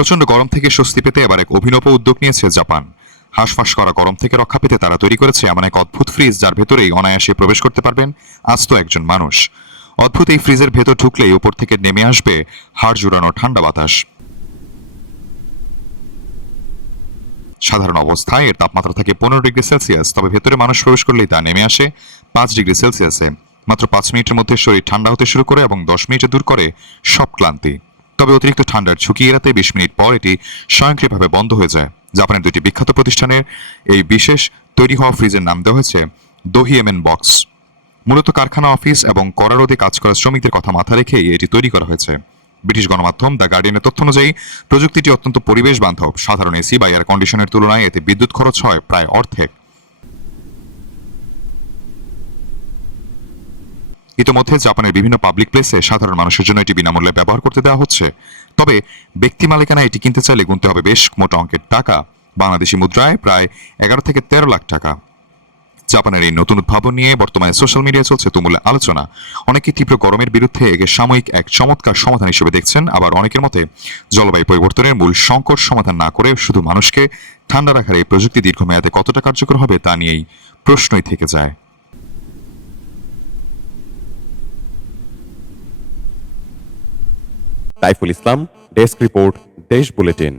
প্রচন্ড গরম থেকে স্বস্তি পেতে এবার এক অভিনব উদ্যোগ নিয়েছে জাপান। হাঁসফাঁস করা গরম থেকে রক্ষা পেতে তারা তৈরি করেছে এমন এক অদ্ভুত ফ্রিজ, যার ভেতরেই অনায়াসে প্রবেশ করতে পারবেন আস্ত একজন মানুষ। অদ্ভুত এই ফ্রিজের ভেতর ঢুকলেই উপর থেকে নেমে আসবে হাড় জুড়ানো ঠান্ডা বাতাস। সাধারণ অবস্থায় এর তাপমাত্রা থাকে 15 ডিগ্রি সেলসিয়াস, তবে ভেতরে মানুষ প্রবেশ করলেই তা নেমে আসে 5 ডিগ্রি সেলসিয়াসে। মাত্র 5 মিনিটের মধ্যে শরীর ঠান্ডা হতে শুরু করে এবং 10 মিনিটে দূর করে সব ক্লান্তি। তবে অতিরিক্ত ঠান্ডার ঝুঁকি এড়াতে 20 মিনিট পর এটি স্বয়ংক্রিয়ভাবে বন্ধ হয়ে যায়। জাপানের দুটি বিখ্যাত প্রতিষ্ঠানের এই বিশেষ তৈরি হওয়া ফ্রিজের নাম দেওয়া হয়েছে দোহিএমেন বক্স। মূলত কারখানা, অফিস এবং কড়া রোদে কাজ করা শ্রমিকদের কথা মাথায় রেখেই এটি তৈরি করা হয়েছে। ব্রিটিশ গণমাধ্যম দ্য গার্ডিয়ানের তথ্য অনুযায়ী প্রযুক্তিটি অত্যন্ত পরিবেশ বান্ধব। সাধারণ এসি বা এয়ার কন্ডিশনের তুলনায় এতে বিদ্যুৎ খরচ হয় প্রায় অর্ধেক। ইতিমধ্যে জাপানের বিভিন্ন পাবলিক প্লেসে সাধারণ মানুষের জন্য এটি বিনামূল্যে ব্যবহার করতে দেওয়া হচ্ছে। তবে ব্যক্তি মালিকানা এটি কিনতে চাইলে গুনতে হবে বেশ মোটা অঙ্কের টাকা, বাংলাদেশি মুদ্রায় প্রায় 11 থেকে 13 লাখ টাকা। জাপানের এই নতুন উদ্ভাবন নিয়ে বর্তমানে সোশ্যাল মিডিয়ায় চলছে তুমুল আলোচনা। অনেকে তীব্র গরমের বিরুদ্ধে একে সাময়িক এক চমৎকার সমাধান হিসেবে দেখছেন, আবার অনেকের মতে জলবায়ু পরিবর্তনের মূল সংকট সমাধান না করে শুধু মানুষকে ঠান্ডা রাখার এই প্রযুক্তি দীর্ঘমেয়াদে কতটা কার্যকর হবে তা নিয়েই প্রশ্নই থেকে যায়। সাইফুল ইসলাম, ডেস্ক রিপোর্ট, দেশ বুলেটিন।